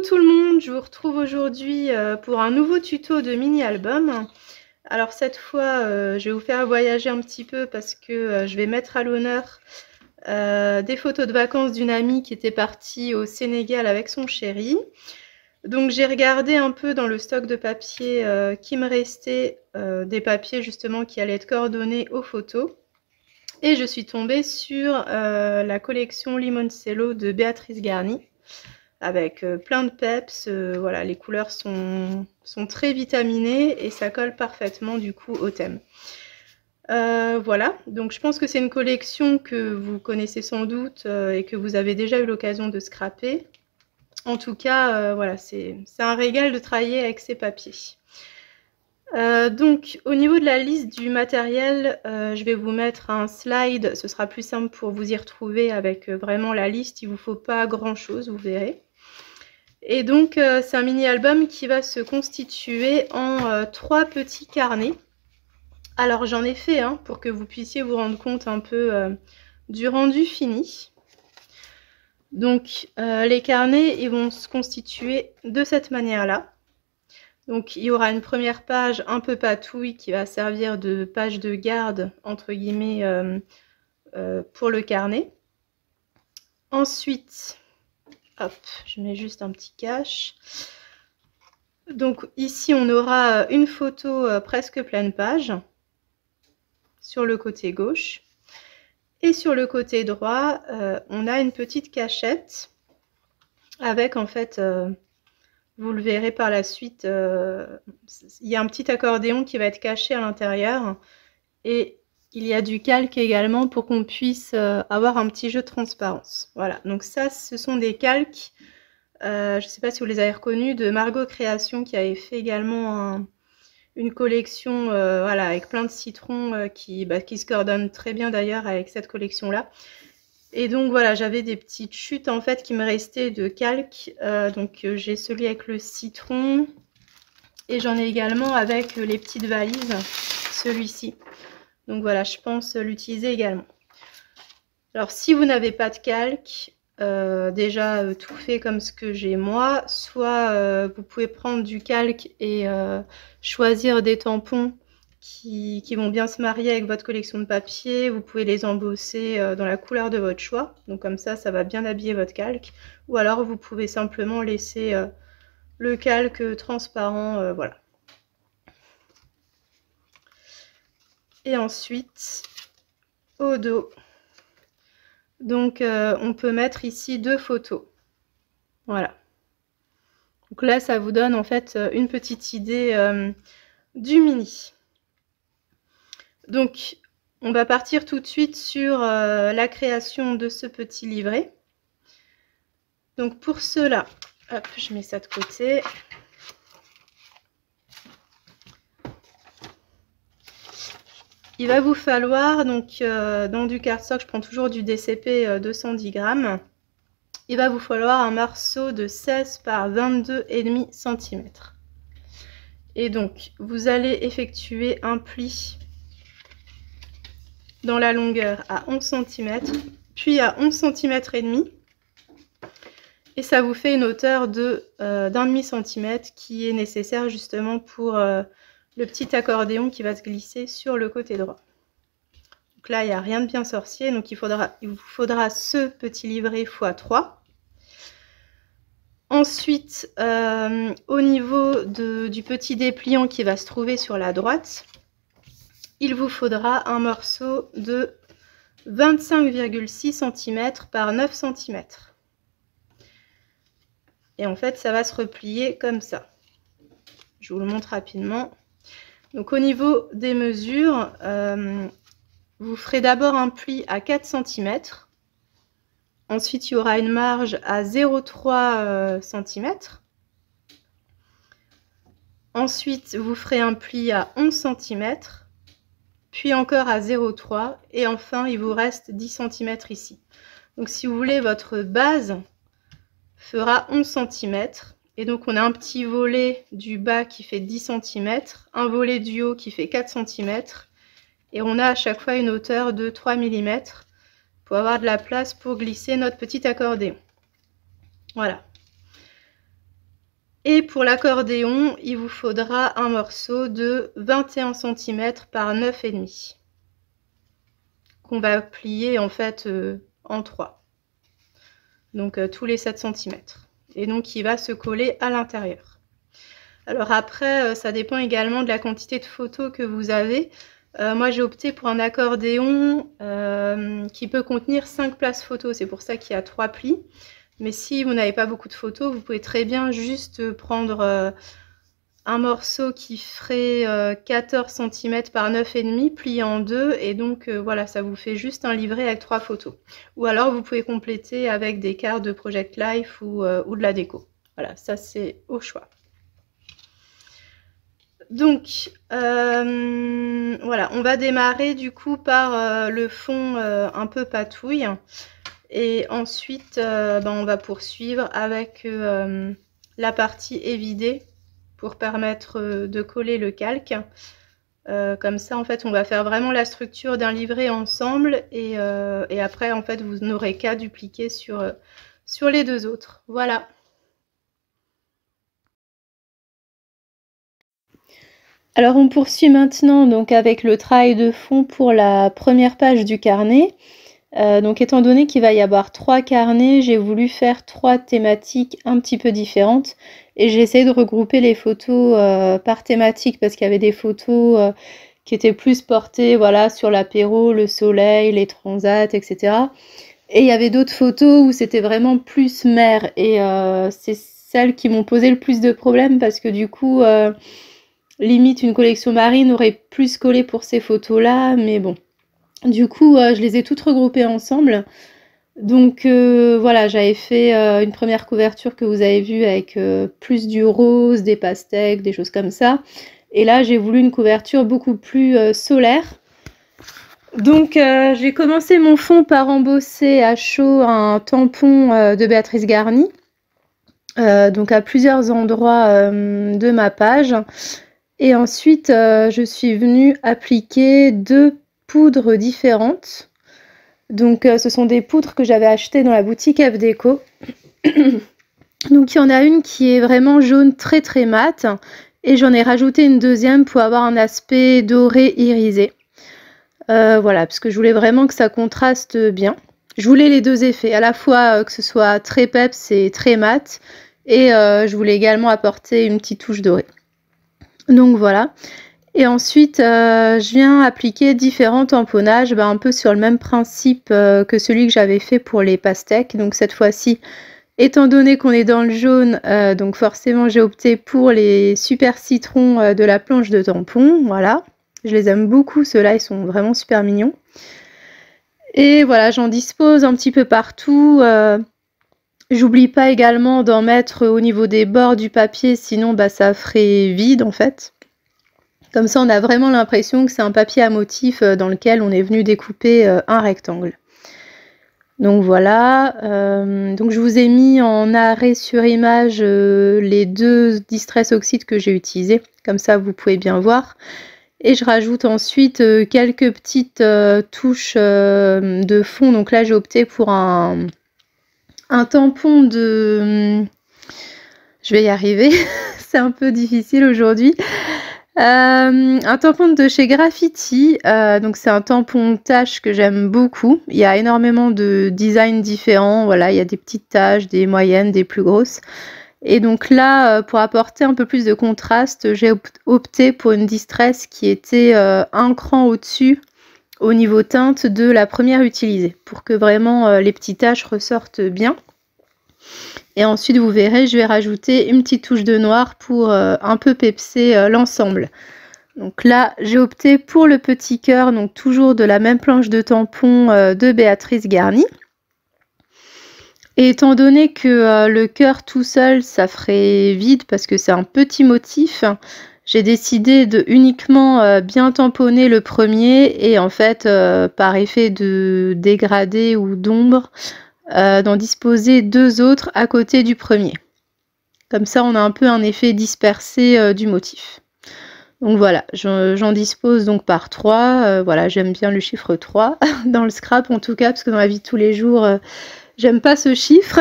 Coucou tout le monde, je vous retrouve aujourd'hui pour un nouveau tuto de mini-album. Alors cette fois, je vais vous faire voyager un petit peu parce que je vais mettre à l'honneur des photos de vacances d'une amie qui était partie au Sénégal avec son chéri. Donc j'ai regardé un peu dans le stock de papier qui me restait, des papiers justement qui allaient être coordonnés aux photos. Et je suis tombée sur la collection Limoncello de Béatrice Garny, avec plein de peps. Voilà, les couleurs sont très vitaminées et ça colle parfaitement du coup au thème. Voilà, donc je pense que c'est une collection que vous connaissez sans doute et que vous avez déjà eu l'occasion de scraper. En tout cas, voilà, c'est un régal de travailler avec ces papiers. Donc au niveau de la liste du matériel, je vais vous mettre un slide, ce sera plus simple pour vous y retrouver avec vraiment la liste, il ne vous faut pas grand chose, vous verrez. Et donc c'est un mini-album qui va se constituer en 3 petits carnets. Alors j'en ai fait un pour que vous puissiez vous rendre compte un peu du rendu fini. Donc les carnets, ils vont se constituer de cette manière-là. Donc il y aura une première page un peu patouille qui va servir de page de garde, entre guillemets, pour le carnet. Ensuite, hop, je mets juste un petit cache. Donc ici, on aura une photo presque pleine page sur le côté gauche. Et sur le côté droit, on a une petite cachette avec en fait... vous le verrez par la suite, il y a un petit accordéon qui va être caché à l'intérieur et il y a du calque également pour qu'on puisse avoir un petit jeu de transparence. Voilà, donc ça, ce sont des calques, je ne sais pas si vous les avez reconnus, de Margot Création qui avait fait également une collection voilà, avec plein de citrons qui se coordonnent très bien d'ailleurs avec cette collection-là. Et donc voilà, j'avais des petites chutes en fait qui me restaient de calque. Donc j'ai celui avec le citron et j'en ai également avec les petites valises, celui-ci. Donc voilà, je pense l'utiliser également. Alors si vous n'avez pas de calque, déjà tout fait comme ce que j'ai moi, soit vous pouvez prendre du calque et choisir des tampons qui vont bien se marier avec votre collection de papier. Vous pouvez les embosser dans la couleur de votre choix. Donc comme ça va bien habiller votre calque. Ou alors vous pouvez simplement laisser le calque transparent, voilà. Et ensuite, au dos, donc on peut mettre ici 2 photos. Voilà. Donc là, ça vous donne en fait une petite idée du mini. Donc, on va partir tout de suite sur la création de ce petit livret. Donc pour cela, hop, je mets ça de côté. Il va vous falloir, donc dans du cardstock, je prends toujours du DCP 210 grammes. Il va vous falloir un morceau de 16 par 22,5 cm. Et donc, vous allez effectuer un pli dans la longueur à 11 cm, puis à 11 cm et demi. Et ça vous fait une hauteur de d'1,5 cm qui est nécessaire justement pour le petit accordéon qui va se glisser sur le côté droit. Donc là, il n'y a rien de bien sorcier, donc il vous faudra ce petit livret x3. Ensuite, au niveau du petit dépliant qui va se trouver sur la droite, il vous faudra un morceau de 25,6 cm par 9 cm. Et en fait, ça va se replier comme ça. Je vous le montre rapidement. Donc au niveau des mesures, vous ferez d'abord un pli à 4 cm. Ensuite, il y aura une marge à 0,3 cm. Ensuite, vous ferez un pli à 11 cm, puis encore à 0,3 et enfin, il vous reste 10 cm ici. Donc, si vous voulez, votre base fera 11 cm. Et donc, on a un petit volet du bas qui fait 10 cm, un volet du haut qui fait 4 cm. Et on a à chaque fois une hauteur de 3 mm pour avoir de la place pour glisser notre petit accordéon. Voilà. Et pour l'accordéon, il vous faudra un morceau de 21 cm par 9,5 qu'on va plier en fait en 3. Donc tous les 7 cm. Et donc il va se coller à l'intérieur. Alors après, ça dépend également de la quantité de photos que vous avez. Moi j'ai opté pour un accordéon qui peut contenir 5 places photos. C'est pour ça qu'il y a 3 plis. Mais si vous n'avez pas beaucoup de photos, vous pouvez très bien juste prendre un morceau qui ferait 14 cm par 9,5 plié en deux. Et donc voilà, ça vous fait juste un livret avec 3 photos. Ou alors vous pouvez compléter avec des cartes de Project Life ou de la déco. Voilà, ça c'est au choix. Donc voilà, on va démarrer du coup par le fond un peu patouille. Et ensuite, on va poursuivre avec la partie évidée pour permettre de coller le calque. Comme ça, en fait, on va faire vraiment la structure d'un livret ensemble. Et après, en fait, vous n'aurez qu'à dupliquer sur les deux autres. Voilà. Alors, on poursuit maintenant donc avec le travail de fond pour la première page du carnet. Donc étant donné qu'il va y avoir 3 carnets, j'ai voulu faire 3 thématiques un petit peu différentes et j'ai essayé de regrouper les photos par thématique parce qu'il y avait des photos qui étaient plus portées voilà, sur l'apéro, le soleil, les transats, etc. Et il y avait d'autres photos où c'était vraiment plus mer et c'est celles qui m'ont posé le plus de problèmes parce que du coup, limite une collection marine aurait plus collé pour ces photos-là, mais bon. Du coup, je les ai toutes regroupées ensemble. Donc voilà, j'avais fait une première couverture que vous avez vue avec plus du rose, des pastèques, des choses comme ça. Et là, j'ai voulu une couverture beaucoup plus solaire. Donc j'ai commencé mon fond par embosser à chaud un tampon de Béatrice Garny. Donc à plusieurs endroits de ma page. Et ensuite, je suis venue appliquer 2 poudres différentes. Donc ce sont des poudres que j'avais achetées dans la boutique F Déco. Donc il y en a une qui est vraiment jaune très très mat et j'en ai rajouté une deuxième pour avoir un aspect doré irisé. Voilà, parce que je voulais vraiment que ça contraste bien. Je voulais les deux effets, à la fois que ce soit très peps et très mat et je voulais également apporter une petite touche dorée. Donc voilà. Et ensuite, je viens appliquer différents tamponnages, un peu sur le même principe que celui que j'avais fait pour les pastèques. Donc cette fois-ci, étant donné qu'on est dans le jaune, donc forcément j'ai opté pour les super citrons de la planche de tampon. Voilà, je les aime beaucoup, ceux-là, ils sont vraiment super mignons. Et voilà, j'en dispose un petit peu partout. J'oublie pas également d'en mettre au niveau des bords du papier, sinon ça ferait vide en fait. Comme ça, on a vraiment l'impression que c'est un papier à motif dans lequel on est venu découper un rectangle. Donc voilà, donc je vous ai mis en arrêt sur image les 2 Distress Oxide que j'ai utilisés. Comme ça, vous pouvez bien voir. Et je rajoute ensuite quelques petites touches de fond. Donc là, j'ai opté pour un tampon de... Je vais y arriver, c'est un peu difficile aujourd'hui. Un tampon de chez Graffiti, donc c'est un tampon tache que j'aime beaucoup. Il y a énormément de designs différents, voilà, il y a des petites taches, des moyennes, des plus grosses. Et donc là, pour apporter un peu plus de contraste, j'ai opté pour une Distress qui était un cran au-dessus au niveau teinte de la première utilisée, pour que vraiment les petites taches ressortent bien. Et ensuite, vous verrez, je vais rajouter une petite touche de noir pour un peu pepser l'ensemble. Donc là, j'ai opté pour le petit cœur, donc toujours de la même planche de tampon de Béatrice Garny. Et étant donné que le cœur tout seul, ça ferait vide parce que c'est un petit motif, j'ai décidé de uniquement bien tamponner le premier et en fait, par effet de dégradé ou d'ombre, d'en disposer 2 autres à côté du premier. Comme ça, on a un peu un effet dispersé du motif. Donc voilà, j'en dispose donc par 3. Voilà, j'aime bien le chiffre 3, dans le scrap en tout cas, parce que dans la vie de tous les jours, j'aime pas ce chiffre.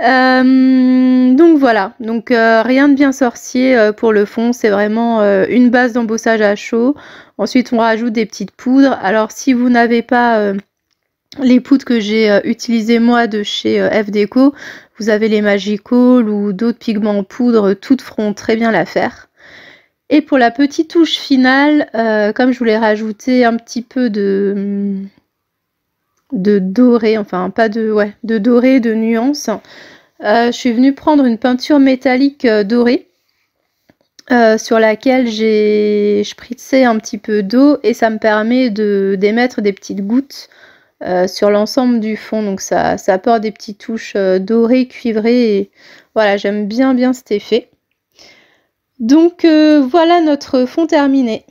Donc voilà, donc rien de bien sorcier pour le fond, c'est vraiment une base d'embossage à chaud. Ensuite on rajoute des petites poudres. Alors si vous n'avez pas les poudres que j'ai utilisées moi de chez F Déco, vous avez les Magical ou d'autres pigments en poudre, toutes feront très bien l'affaire. Et pour la petite touche finale, comme je voulais rajouter un petit peu de doré, enfin pas de, ouais, de doré, de nuance, je suis venue prendre une peinture métallique dorée sur laquelle j'ai spritzé un petit peu d'eau et ça me permet d'émettre des petites gouttes sur l'ensemble du fond, donc ça apporte des petites touches dorées, cuivrées, et voilà, j'aime bien cet effet. Donc voilà notre fond terminé.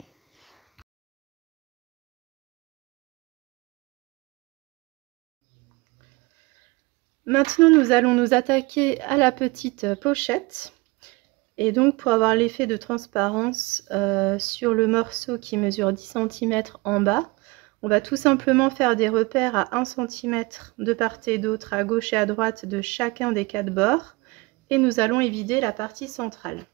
Maintenant nous allons nous attaquer à la petite pochette. Et donc pour avoir l'effet de transparence sur le morceau qui mesure 10 cm en bas, on va tout simplement faire des repères à 1 cm de part et d'autre, à gauche et à droite de chacun des 4 bords. Et nous allons évider la partie centrale.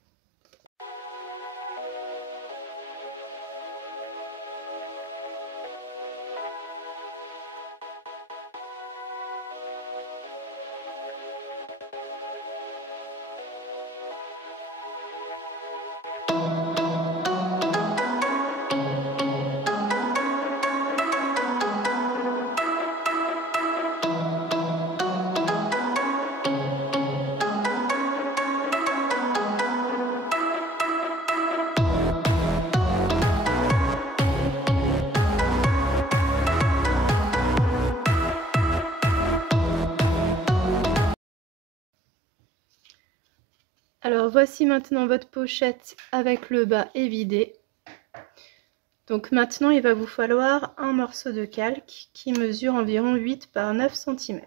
Alors voici maintenant votre pochette avec le bas évidé. Donc maintenant il va vous falloir un morceau de calque qui mesure environ 8 par 9 cm.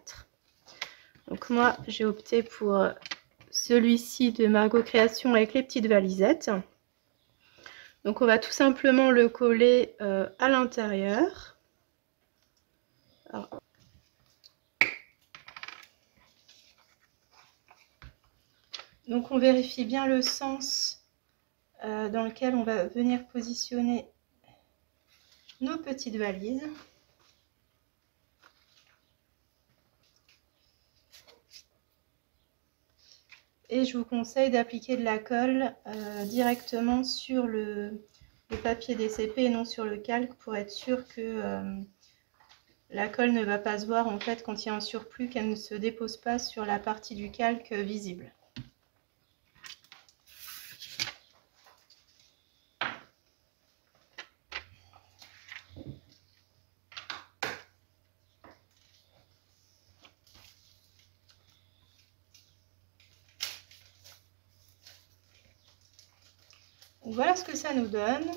Donc moi j'ai opté pour celui-ci de Margot Création avec les petites valisettes. Donc on va tout simplement le coller à l'intérieur. Donc on vérifie bien le sens dans lequel on va venir positionner nos petites valises. Et je vous conseille d'appliquer de la colle directement sur le papier DCP et non sur le calque pour être sûr que la colle ne va pas se voir en fait quand il y a un surplus, qu'elle ne se dépose pas sur la partie du calque visible. Voilà ce que ça nous donne.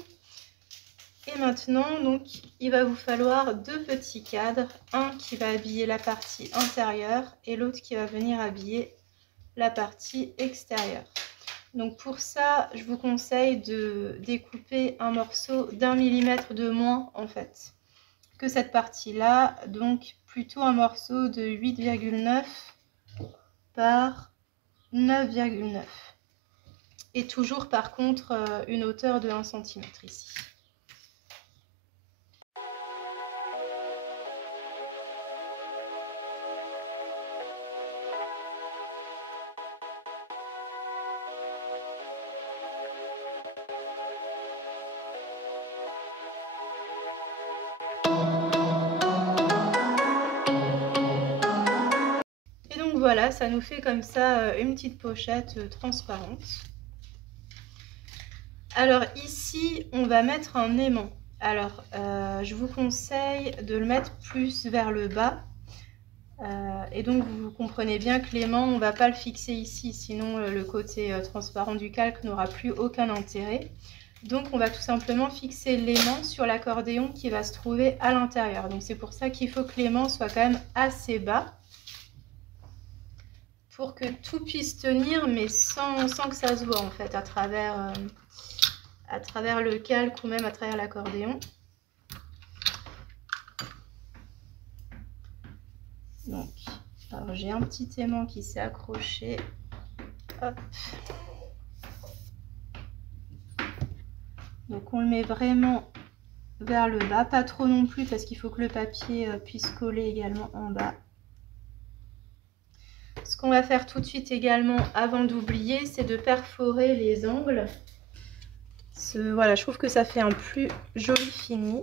Et maintenant, donc, il va vous falloir 2 petits cadres, un qui va habiller la partie intérieure et l'autre qui va venir habiller la partie extérieure. Donc pour ça, je vous conseille de découper un morceau d'1 millimètre de moins en fait que cette partie-là, donc plutôt un morceau de 8,9 par 9,9. Et toujours par contre une hauteur de 1 cm ici. Et donc voilà, ça nous fait comme ça une petite pochette transparente. Alors ici, on va mettre un aimant. Alors, je vous conseille de le mettre plus vers le bas. Et donc, vous comprenez bien que l'aimant, on ne va pas le fixer ici, sinon le côté transparent du calque n'aura plus aucun intérêt. Donc, on va tout simplement fixer l'aimant sur l'accordéon qui va se trouver à l'intérieur. Donc, c'est pour ça qu'il faut que l'aimant soit quand même assez bas pour que tout puisse tenir, mais sans que ça se voit en fait à travers le calque ou même à travers l'accordéon. Donc Alors j'ai un petit aimant qui s'est accroché. Hop. Donc on le met vraiment vers le bas, pas trop non plus parce qu'il faut que le papier puisse coller également en bas. Ce qu'on va faire tout de suite également avant d'oublier, c'est de perforer les angles. Voilà, je trouve que ça fait un plus joli fini.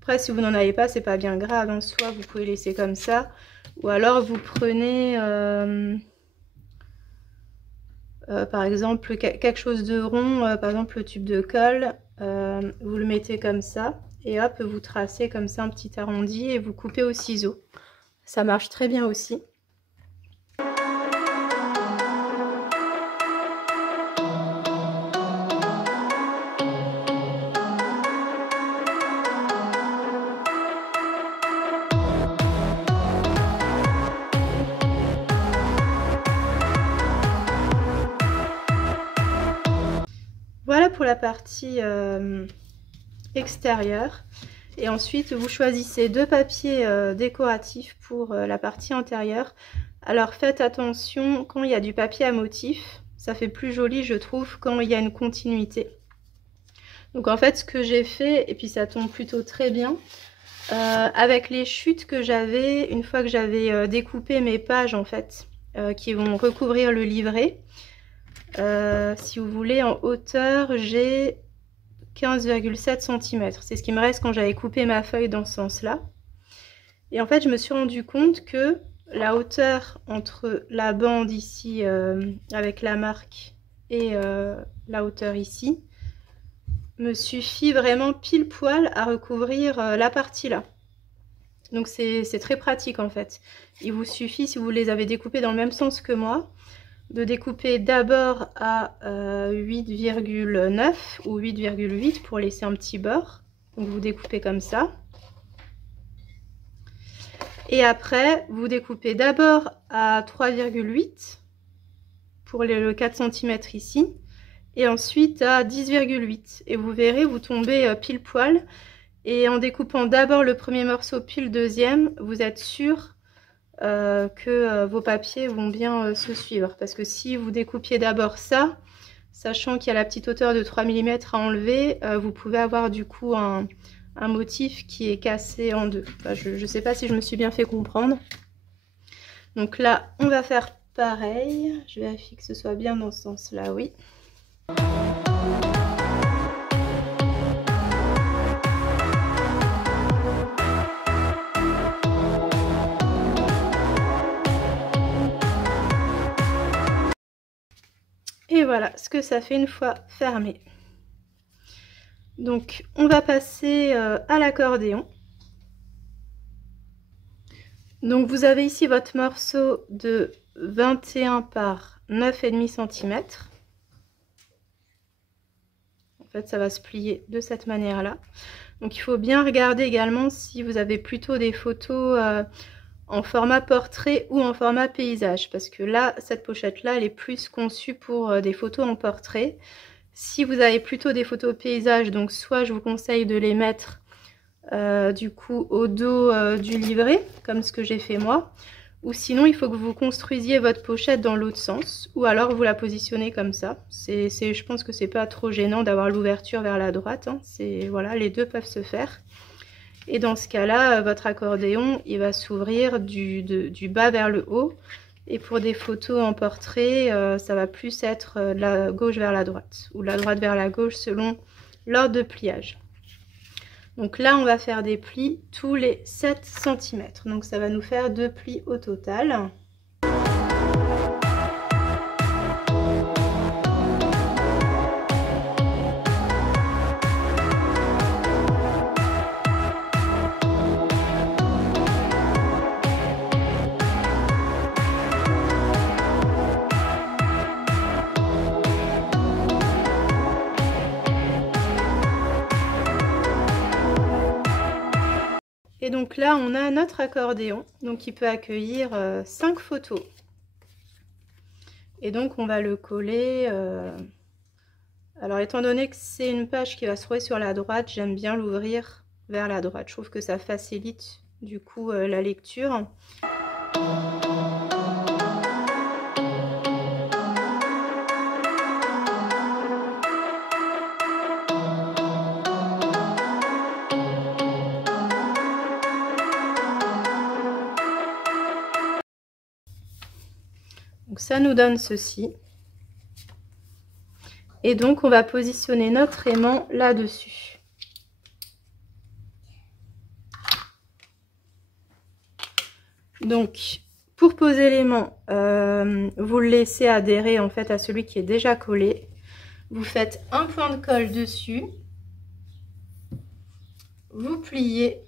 Après, si vous n'en avez pas, c'est pas bien grave. En soi, vous pouvez laisser comme ça. Ou alors, vous prenez, par exemple, quelque chose de rond, par exemple, le tube de colle. Vous le mettez comme ça. Et hop, vous tracez comme ça un petit arrondi et vous coupez au ciseau. Ça marche très bien aussi. Voilà pour la partie extérieure. Et ensuite, vous choisissez deux papiers décoratifs pour la partie intérieure. Alors faites attention, quand il y a du papier à motif, ça fait plus joli, je trouve, quand il y a une continuité. Donc en fait, ce que j'ai fait, et puis ça tombe plutôt très bien, avec les chutes que j'avais, une fois que j'avais découpé mes pages, en fait, qui vont recouvrir le livret, si vous voulez, en hauteur, j'ai 15,7 cm. C'est ce qui me reste quand j'avais coupé ma feuille dans ce sens-là. Et en fait, je me suis rendu compte que la hauteur entre la bande ici, avec la marque, et la hauteur ici, me suffit vraiment pile poil à recouvrir la partie là. Donc c'est très pratique en fait. Il vous suffit, si vous les avez découpés dans le même sens que moi, de découper d'abord à 8,9 ou 8,8 pour laisser un petit bord. Donc vous découpez comme ça. Et après, vous découpez d'abord à 3,8 pour le 4 cm ici. Et ensuite à 10,8. Et vous verrez, vous tombez pile poil. Et en découpant d'abord le premier morceau puis le deuxième, vous êtes sûr que vos papiers vont bien se suivre. Parce que si vous découpiez d'abord ça, sachant qu'il y a la petite hauteur de 3 mm à enlever, vous pouvez avoir du coup un motif qui est cassé en deux. Enfin, je ne sais pas si je me suis bien fait comprendre. Donc là, on va faire pareil. Je vérifie que ce soit bien dans ce sens-là, oui. Et voilà ce que ça fait une fois fermé. Donc on va passer à l'accordéon. Donc vous avez ici votre morceau de 21 par 9,5 cm. En fait ça va se plier de cette manière là. Donc il faut bien regarder également si vous avez plutôt des photos en format portrait ou en format paysage, parce que là, cette pochette-là, elle est plus conçue pour des photos en portrait. Si vous avez plutôt des photos paysage, donc soit je vous conseille de les mettre du coup au dos du livret, comme ce que j'ai fait moi, ou sinon il faut que vous construisiez votre pochette dans l'autre sens, ou alors vous la positionnez comme ça. Je pense que c'est pas trop gênant d'avoir l'ouverture vers la droite, hein. Voilà, les deux peuvent se faire. Et dans ce cas-là, votre accordéon, il va s'ouvrir du bas vers le haut. Et pour des photos en portrait, ça va plus être de la gauche vers la droite, ou de la droite vers la gauche selon l'ordre de pliage. Donc là, on va faire des plis tous les 7 cm. Donc ça va nous faire 2 plis au total. Et donc là, on a notre accordéon, donc qui peut accueillir 5 photos. Et donc, on va le coller. Alors, étant donné que c'est une page qui va se trouver sur la droite, j'aime bien l'ouvrir vers la droite. Je trouve que ça facilite du coup la lecture. Donc ça nous donne ceci. Et donc on va positionner notre aimant là-dessus. Donc pour poser l'aimant, vous le laissez adhérer en fait à celui qui est déjà collé. Vous faites un point de colle dessus. Vous pliez.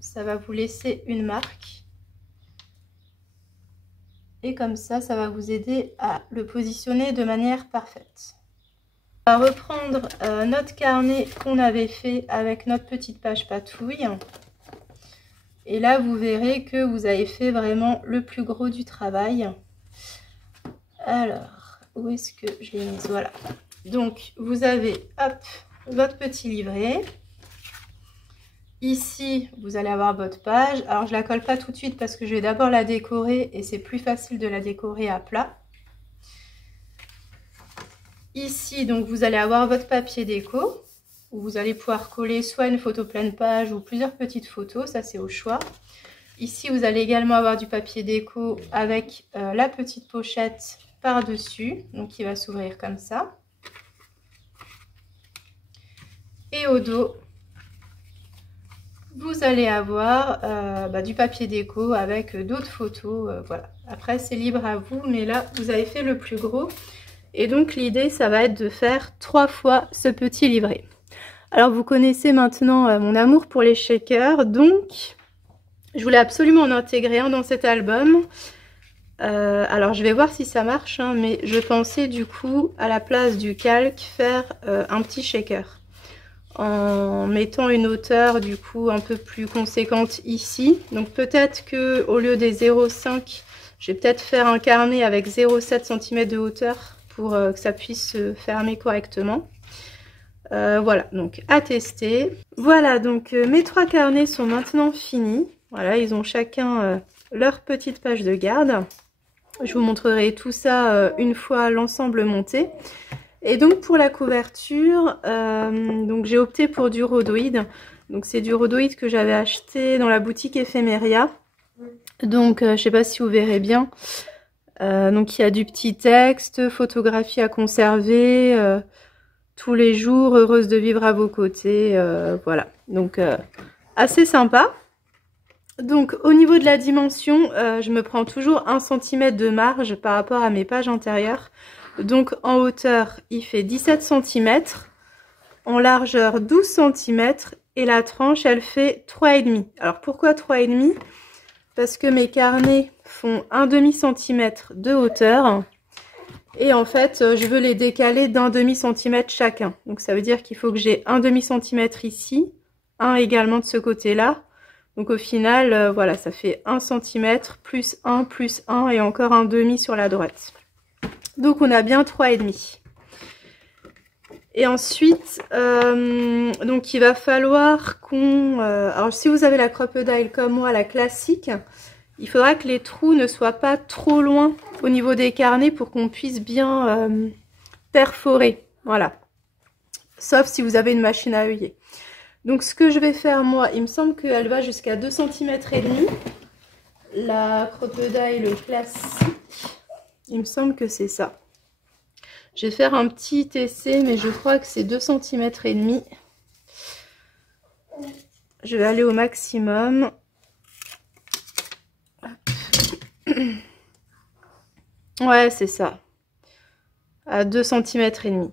Ça va vous laisser une marque. Et comme ça, ça va vous aider à le positionner de manière parfaite. On va reprendre notre carnet qu'on avait fait avec notre petite page patouille. Et là, vous verrez que vous avez fait vraiment le plus gros du travail. Alors, où est-ce que je l'ai mise? Voilà. Donc, vous avez, hop, votre petit livret. Ici, vous allez avoir votre page. Alors, je ne la colle pas tout de suite parce que je vais d'abord la décorer et c'est plus facile de la décorer à plat. Ici, donc, vous allez avoir votre papier déco où vous allez pouvoir coller soit une photo pleine page ou plusieurs petites photos. Ça, c'est au choix. Ici, vous allez également avoir du papier déco avec la petite pochette par-dessus, donc qui va s'ouvrir comme ça. Et au dos, vous allez avoir du papier déco avec d'autres photos. Voilà. Après, c'est libre à vous, mais là, vous avez fait le plus gros. Et donc, l'idée, ça va être de faire 3 fois ce petit livret. Alors, vous connaissez maintenant mon amour pour les shakers. Donc, je voulais absolument en intégrer un dans cet album. Alors, je vais voir si ça marche, hein, mais je pensais du coup, à la place du calque, faire un petit shaker. En mettant une hauteur du coup un peu plus conséquente ici. Donc peut-être que au lieu des 0,5, je vais peut-être faire un carnet avec 0,7 cm de hauteur pour que ça puisse se fermer correctement. Voilà, donc à tester. Voilà, donc mes 3 carnets sont maintenant finis. Voilà, ils ont chacun leur petite page de garde. Je vous montrerai tout ça une fois l'ensemble monté. Et donc pour la couverture, donc j'ai opté pour du rhodoïde. Donc c'est du rhodoïde que j'avais acheté dans la boutique Ephemeria. Donc je sais pas si vous verrez bien. Donc il y a du petit texte, photographie à conserver, tous les jours, heureuse de vivre à vos côtés. Voilà, donc assez sympa. Donc au niveau de la dimension, je me prends toujours 1 cm de marge par rapport à mes pages antérieures. Donc en hauteur, il fait 17 cm, en largeur 12 cm et la tranche, elle fait 3,5. Alors pourquoi 3,5? Parce que mes carnets font 1,5 cm de hauteur et en fait, je veux les décaler d'1,5 cm chacun. Donc ça veut dire qu'il faut que j'ai 1,5 cm ici, un également de ce côté-là. Donc au final, voilà, ça fait 1 cm plus 1 et encore 1,5 sur la droite. Donc on a bien 3,5. Et ensuite, donc il va falloir qu'on... alors si vous avez la crocodile comme moi, la classique, il faudra que les trous ne soient pas trop loin au niveau des carnets pour qu'on puisse bien perforer. Voilà. Sauf si vous avez une machine à œillet. Donc ce que je vais faire moi, il me semble qu'elle va jusqu'à 2 cm et demi. La crocodile classique. Il me semble que c'est ça. Je vais faire un petit essai, mais je crois que c'est 2 cm et demi. Je vais aller au maximum. Ouais, c'est ça. À 2 cm et demi.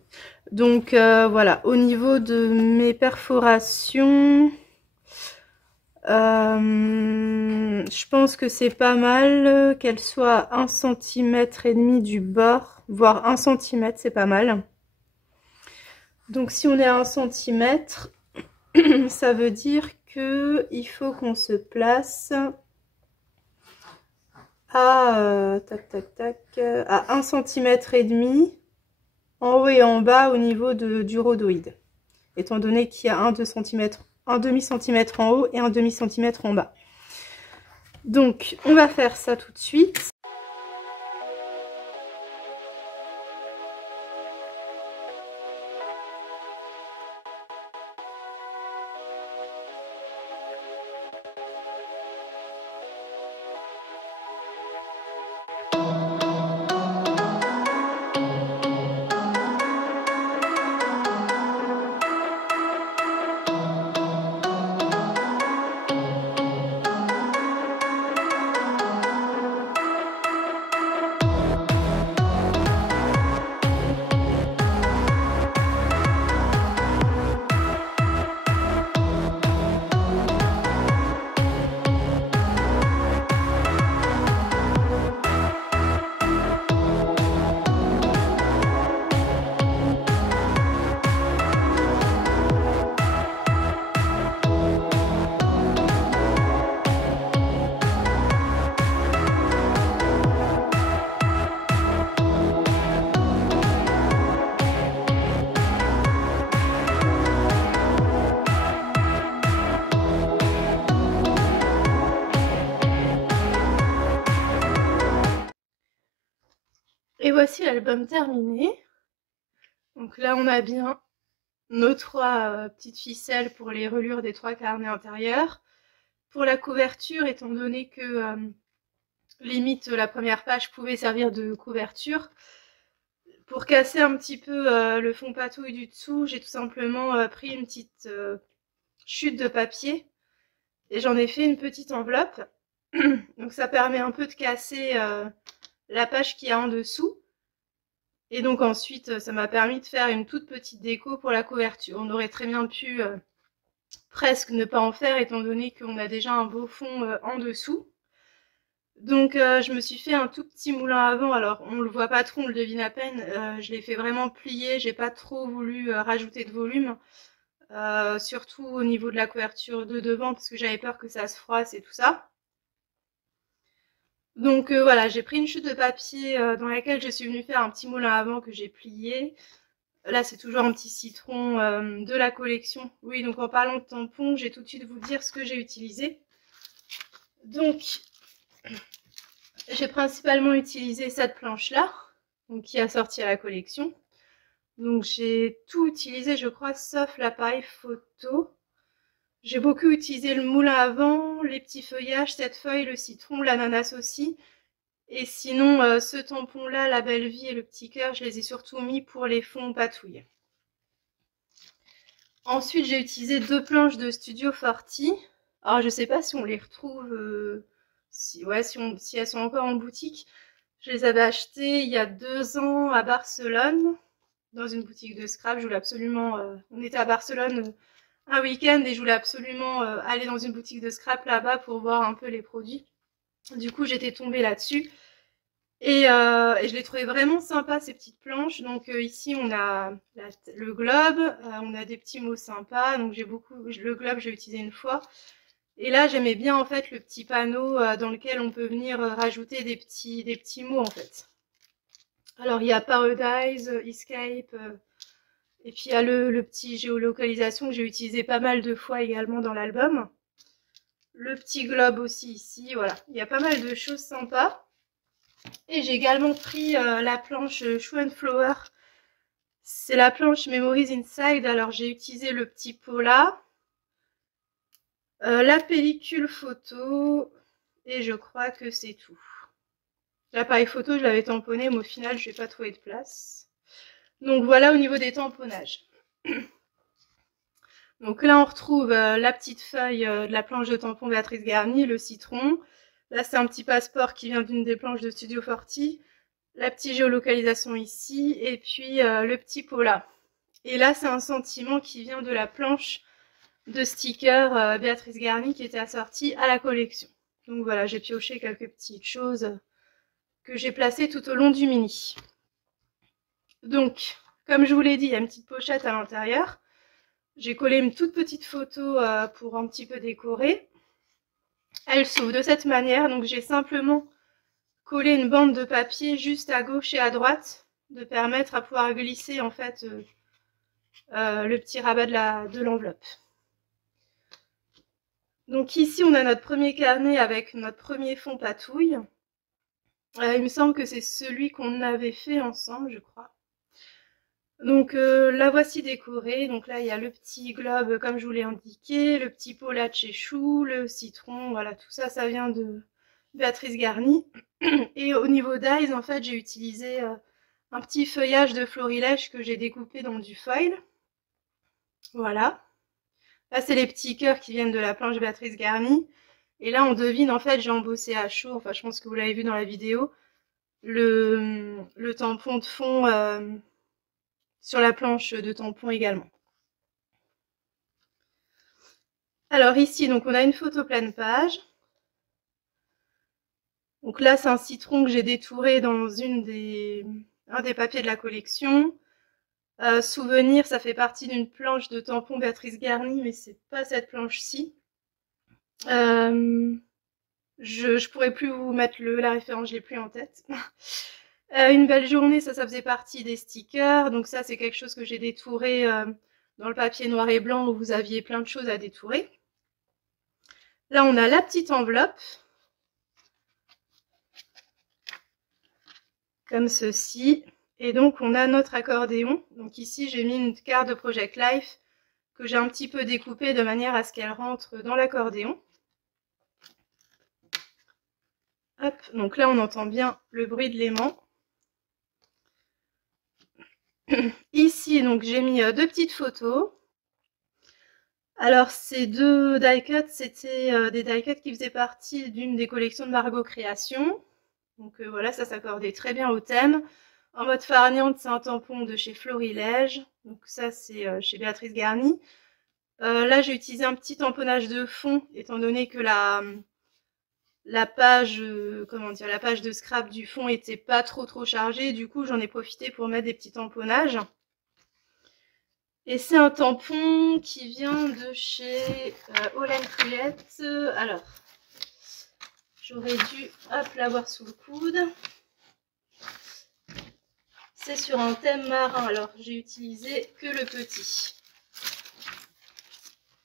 Donc voilà, au niveau de mes perforations, je pense que c'est pas mal qu'elle soit 1 cm et demi du bord, voire 1 cm, c'est pas mal. Donc si on est à 1 cm, ça veut dire que il faut qu'on se place à à 1 cm et demi en haut et en bas au niveau du rhodoïde, étant donné qu'il y a un demi centimètre en haut et un demi centimètre en bas. Donc on va faire ça tout de suite. Et voici l'album terminé. Donc là, on a bien nos 3 petites ficelles pour les reliures des 3 carnets intérieurs. Pour la couverture, étant donné que limite la première page pouvait servir de couverture, pour casser un petit peu le fond patouille du dessous, j'ai tout simplement pris une petite chute de papier et j'en ai fait une petite enveloppe. Donc ça permet un peu de casser la page qu'il y a en dessous. Et donc ensuite, ça m'a permis de faire une toute petite déco pour la couverture. On aurait très bien pu presque ne pas en faire, étant donné qu'on a déjà un beau fond en dessous. Donc je me suis fait un tout petit moulin à vent. Alors on le voit pas trop, on le devine à peine. Je l'ai fait vraiment plier, j'ai pas trop voulu rajouter de volume. Surtout au niveau de la couverture de devant, parce que j'avais peur que ça se froisse et tout ça. Donc voilà, j'ai pris une chute de papier dans laquelle je suis venue faire un petit moulin à vent que j'ai plié. Là, c'est toujours un petit citron de la collection. Oui, donc en parlant de tampons, j'ai tout de suite vous dire ce que j'ai utilisé. Donc, j'ai principalement utilisé cette planche-là, qui a sorti à la collection. Donc, j'ai tout utilisé, je crois, sauf l'appareil photo. J'ai beaucoup utilisé le moulin à vent, les petits feuillages, cette feuille, le citron, l'ananas aussi. Et sinon, ce tampon-là, la belle vie et le petit cœur, je les ai surtout mis pour les fonds patouilles. Ensuite, j'ai utilisé 2 planches de Studio Forti. Alors, je sais pas si on les retrouve, si elles sont encore en boutique. Je les avais achetées il y a 2 ans à Barcelone, dans une boutique de scrap. Je voulais absolument... on était à Barcelone un week-end et je voulais absolument aller dans une boutique de scrap là-bas pour voir un peu les produits. Du coup, j'étais tombée là-dessus. Et je les trouvais vraiment sympas, ces petites planches. Donc ici, on a le globe, on a des petits mots sympas. Donc le globe, j'ai utilisé une fois. Et là, j'aimais bien en fait le petit panneau dans lequel on peut venir rajouter des petits mots en fait. Alors il y a Paradise, Escape, et puis il y a le petit géolocalisation que j'ai utilisé pas mal de fois également dans l'album. Le petit globe aussi ici, voilà. Il y a pas mal de choses sympas. Et j'ai également pris la planche Show and Flower. C'est la planche Memories Inside. Alors j'ai utilisé le petit pot là, la pellicule photo, et je crois que c'est tout. L'appareil photo, je l'avais tamponné, mais au final, je n'ai pas trouvé de place. Donc voilà au niveau des tamponnages. Donc là, on retrouve la petite feuille de la planche de tampon Béatrice Garny, le citron. Là, c'est un petit passeport qui vient d'une des planches de Studio Forti. La petite géolocalisation ici, et puis le petit pot là. Et là, c'est un sentiment qui vient de la planche de stickers Béatrice Garny qui était assortie à la collection. Donc voilà, j'ai pioché quelques petites choses que j'ai placées tout au long du mini. Donc, comme je vous l'ai dit, il y a une petite pochette à l'intérieur. J'ai collé une toute petite photo pour un petit peu décorer. Elle s'ouvre de cette manière, donc j'ai simplement collé une bande de papier juste à gauche et à droite, de permettre à pouvoir glisser en fait le petit rabat de l'enveloppe. Donc ici, on a notre premier carnet avec notre premier fond patouille. Il me semble que c'est celui qu'on avait fait ensemble, je crois. Donc la voici décorée. Donc là, il y a le petit globe, comme je vous l'ai indiqué, le petit pot là de chez Chou, le citron, voilà, tout ça, ça vient de Béatrice Garny. Et au niveau d'Eyes, en fait, j'ai utilisé un petit feuillage de florilège que j'ai découpé dans du foil. Voilà. Là, c'est les petits cœurs qui viennent de la planche Béatrice Garny. Et là, on devine, en fait, j'ai embossé à chaud, enfin, je pense que vous l'avez vu dans la vidéo, le tampon de fond sur la planche de tampon également. Alors ici, donc on a une photo pleine page. Donc là, c'est un citron que j'ai détouré dans un des papiers de la collection. Souvenir, ça fait partie d'une planche de tampon Béatrice Garny, mais c'est pas cette planche-ci. Je pourrais plus vous mettre la référence, je l'ai plus en tête. Une belle journée, ça faisait partie des stickers. Donc ça, c'est quelque chose que j'ai détouré dans le papier noir et blanc où vous aviez plein de choses à détourer. Là, on a la petite enveloppe. Comme ceci. Et donc, on a notre accordéon. Donc ici, j'ai mis une carte de Project Life que j'ai un petit peu découpée de manière à ce qu'elle rentre dans l'accordéon. Hop, donc là, on entend bien le bruit de l'aimant. Ici, donc, j'ai mis deux petites photos. Alors, ces deux die-cuts, c'était des die-cuts qui faisaient partie d'une des collections de Margot Création. Donc voilà, ça s'accordait très bien au thème. En mode farniente, c'est un tampon de chez Florilège. Donc ça, c'est chez Béatrice Garny. Là, j'ai utilisé un petit tamponnage de fond, étant donné que la page, la page de scrap du fond était pas trop chargée. Du coup, j'en ai profité pour mettre des petits tamponnages. Et c'est un tampon qui vient de chez Olen Cruette. Alors, j'aurais dû l'avoir sous le coude. C'est sur un thème marin, alors j'ai utilisé que le petit.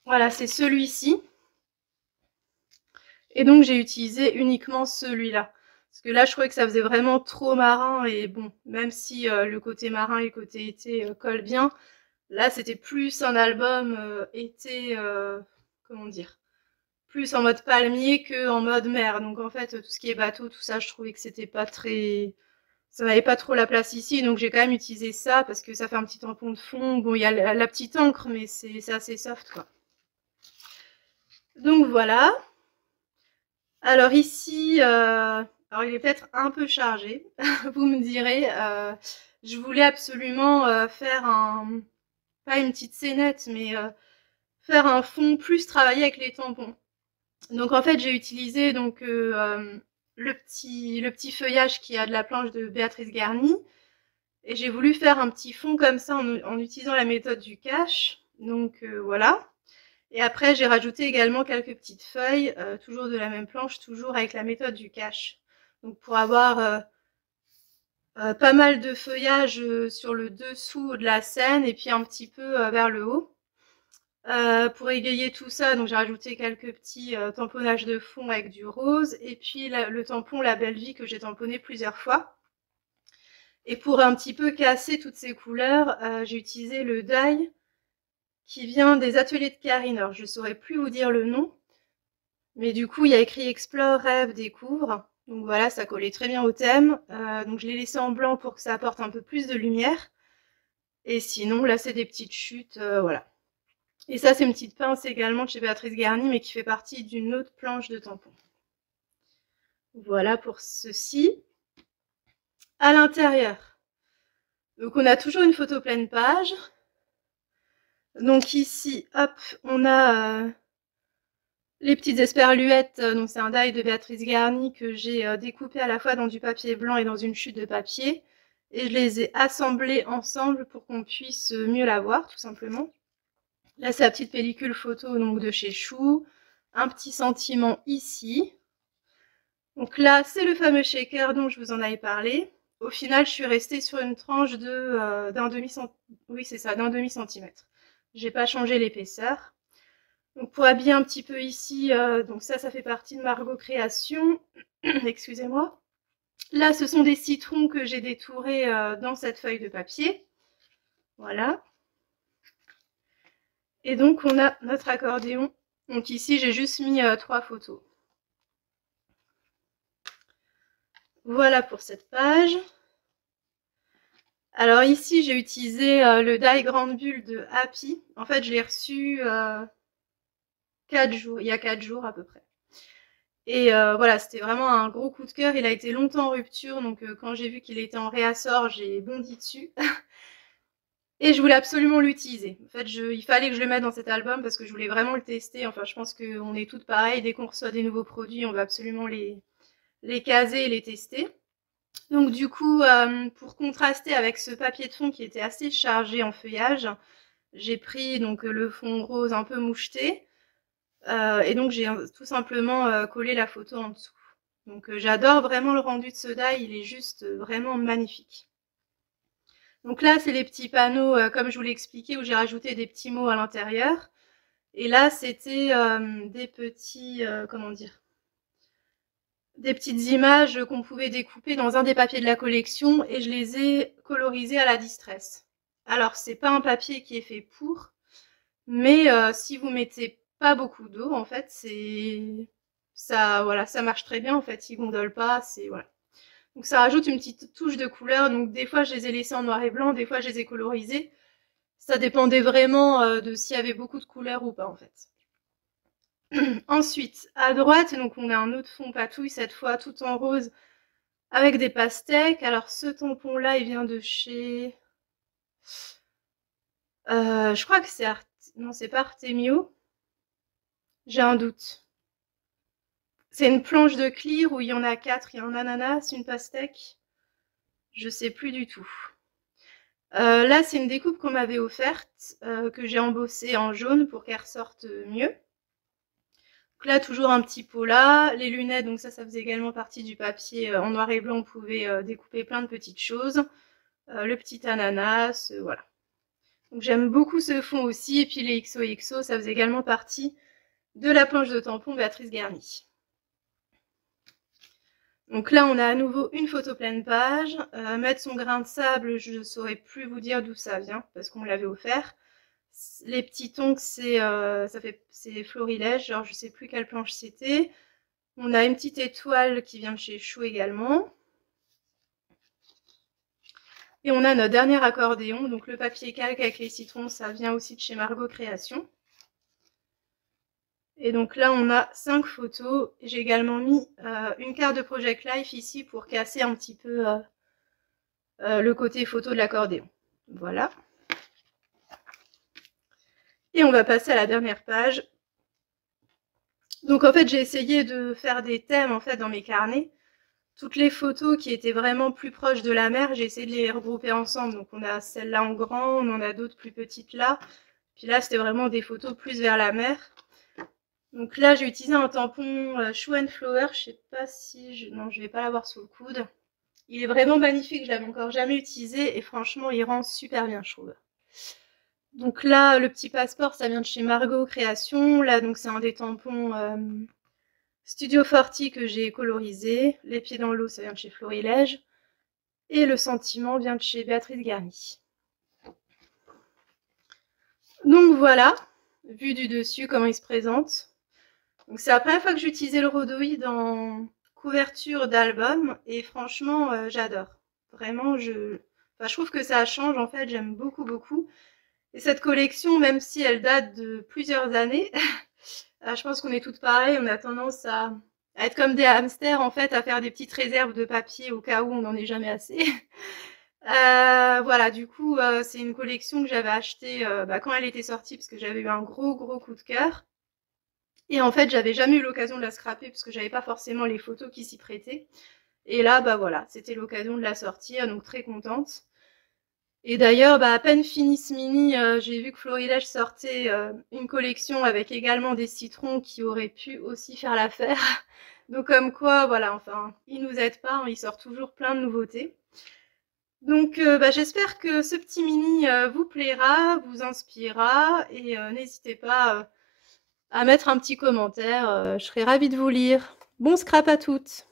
Voilà, c'est celui-ci. Et donc j'ai utilisé uniquement celui-là. Parce que là, je trouvais que ça faisait vraiment trop marin. Et bon, même si le côté marin et le côté été collent bien, là, c'était plus un album été, comment dire, plus en mode palmier qu'en mode mer. Donc en fait, tout ce qui est bateau, tout ça, je trouvais que c'était pas très... Ça n'avait pas trop la place ici, donc j'ai quand même utilisé ça parce que ça fait un petit tampon de fond. Bon, il y a la petite encre, mais c'est assez soft, quoi. Donc voilà. Alors ici, alors il est peut-être un peu chargé, vous me direz. Je voulais absolument faire pas une petite scénette, mais faire un fond plus travaillé avec les tampons. Donc en fait, j'ai utilisé donc le petit feuillage qui a de la planche de Béatrice Garny. Et j'ai voulu faire un petit fond comme ça en utilisant la méthode du cache. Donc voilà. Et après, j'ai rajouté également quelques petites feuilles, toujours de la même planche, toujours avec la méthode du cache. Donc pour avoir pas mal de feuillage sur le dessous de la scène et puis un petit peu vers le haut. Pour égayer tout ça, donc j'ai rajouté quelques petits tamponnages de fond avec du rose et puis le tampon La Belle Vie que j'ai tamponné plusieurs fois. Et pour un petit peu casser toutes ces couleurs, j'ai utilisé le die qui vient des ateliers de Karine. Alors je ne saurais plus vous dire le nom, mais du coup il y a écrit Explore, Rêve, Découvre. Donc voilà, ça collait très bien au thème. Donc je l'ai laissé en blanc pour que ça apporte un peu plus de lumière. Et sinon, là c'est des petites chutes, voilà. Et ça c'est une petite pince également de chez Béatrice Garny, mais qui fait partie d'une autre planche de tampon. Voilà pour ceci. À l'intérieur, donc on a toujours une photo pleine page. Donc ici, hop, on a les petites esperluettes. Donc c'est un die de Béatrice Garny que j'ai découpé à la fois dans du papier blanc et dans une chute de papier. Et je les ai assemblées ensemble pour qu'on puisse mieux la voir, tout simplement. Là, c'est la petite pellicule photo donc, de chez Chou. Un petit sentiment ici. Donc là, c'est le fameux shaker dont je vous en avais parlé. Au final, je suis restée sur une tranche d'un demi-centimètre. Oui, c'est ça, d'un demi-centimètre. J'ai pas changé l'épaisseur. Donc pour habiller un petit peu ici, donc ça fait partie de Margot Création. Excusez-moi. Là, ce sont des citrons que j'ai détourés dans cette feuille de papier. Voilà. Et donc, on a notre accordéon. Donc ici, j'ai juste mis 3 photos. Voilà pour cette page. Alors ici, j'ai utilisé le die grande bulle de Happy. En fait, je l'ai reçu 4 jours, il y a 4 jours à peu près. Et voilà, c'était vraiment un gros coup de cœur. Il a été longtemps en rupture, donc quand j'ai vu qu'il était en réassort, j'ai bondi dessus. Et je voulais absolument l'utiliser. En fait, il fallait que je le mette dans cet album parce que je voulais vraiment le tester. Enfin, je pense qu'on est toutes pareilles. Dès qu'on reçoit des nouveaux produits, on va absolument les caser et les tester. Donc du coup, pour contraster avec ce papier de fond qui était assez chargé en feuillage, j'ai pris donc le fond rose un peu moucheté. Et donc j'ai tout simplement collé la photo en dessous. Donc j'adore vraiment le rendu de ce die, il est juste vraiment magnifique. Donc là, c'est les petits panneaux, comme je vous l'ai expliqué, où j'ai rajouté des petits mots à l'intérieur. Et là, c'était des petits, comment dire, des petites images qu'on pouvait découper dans un des papiers de la collection et je les ai colorisées à la distress. Alors, c'est pas un papier qui est fait pour, mais si vous mettez pas beaucoup d'eau, en fait, voilà, ça marche très bien, en fait, il gondole pas, voilà. Donc ça rajoute une petite touche de couleur, donc des fois je les ai laissés en noir et blanc, des fois je les ai colorisés. Ça dépendait vraiment de s'il y avait beaucoup de couleurs ou pas, en fait. Ensuite, à droite, donc on a un autre fond patouille, cette fois tout en rose, avec des pastèques. Alors ce tampon-là, il vient de chez... je crois que c'est non, c'est pas Artemio. J'ai un doute. C'est une planche de clear où il y en a 4. Il y a un ananas, une pastèque. Je sais plus du tout. Là, c'est une découpe qu'on m'avait offerte, que j'ai embossée en jaune pour qu'elle ressorte mieux. Donc là, toujours un petit pot là. Les lunettes, donc ça faisait également partie du papier en noir et blanc. On pouvait découper plein de petites choses. Le petit ananas, voilà. Donc j'aime beaucoup ce fond aussi. Et puis les XOXO, ça faisait également partie de la planche de tampon Béatrice Garny. Donc là, on a à nouveau une photo pleine page. Mettre son grain de sable, je ne saurais plus vous dire d'où ça vient, parce qu'on me l'avait offert. Les petits tongs, c'est Florilège, genre je sais plus quelle planche c'était. On a une petite étoile qui vient de chez Chou également. Et on a notre dernier accordéon, donc le papier calque avec les citrons, ça vient aussi de chez Margot Création. Et donc là, on a 5 photos. J'ai également mis une carte de Project Life ici pour casser un petit peu le côté photo de l'accordéon. Voilà. Et on va passer à la dernière page. Donc en fait, j'ai essayé de faire des thèmes en fait dans mes carnets. Toutes les photos qui étaient vraiment plus proches de la mer, j'ai essayé de les regrouper ensemble. Donc on a celle-là en grand, on en a d'autres plus petites là. Puis là, c'était vraiment des photos plus vers la mer. Donc là, j'ai utilisé un tampon Shoe and Flower. Je sais pas si... Non, je vais pas l'avoir sous le coude. Il est vraiment magnifique, je l'avais encore jamais utilisé. Et franchement, il rend super bien, je trouve. Donc là, le petit passeport, ça vient de chez Margot Création. Là, donc c'est un des tampons Studio Forti que j'ai colorisé. Les pieds dans l'eau, ça vient de chez Florilège. Et le sentiment vient de chez Béatrice Garny. Donc voilà, vu du dessus, comment il se présente. Donc c'est la première fois que j'utilisais le rhodoïde en couverture d'album. Et franchement, j'adore. Vraiment, je trouve que ça change, en fait, j'aime beaucoup, beaucoup. Et cette collection, même si elle date de plusieurs années, je pense qu'on est toutes pareilles, on a tendance à être comme des hamsters, en fait, à faire des petites réserves de papier au cas où on n'en est jamais assez. Voilà, du coup, c'est une collection que j'avais achetée quand elle était sortie, parce que j'avais eu un gros coup de cœur. Et en fait, j'avais jamais eu l'occasion de la scraper, parce que j'avais pas forcément les photos qui s'y prêtaient. Et là, voilà, c'était l'occasion de la sortir, donc très contente. Et d'ailleurs, à peine fini ce mini, j'ai vu que Florilège sortait une collection avec également des citrons qui auraient pu aussi faire l'affaire. Donc comme quoi, voilà, enfin, ils nous aident pas, hein, ils sortent toujours plein de nouveautés. Donc j'espère que ce petit mini vous plaira, vous inspirera, et n'hésitez pas à mettre un petit commentaire, je serais ravie de vous lire. Bon scrap à toutes!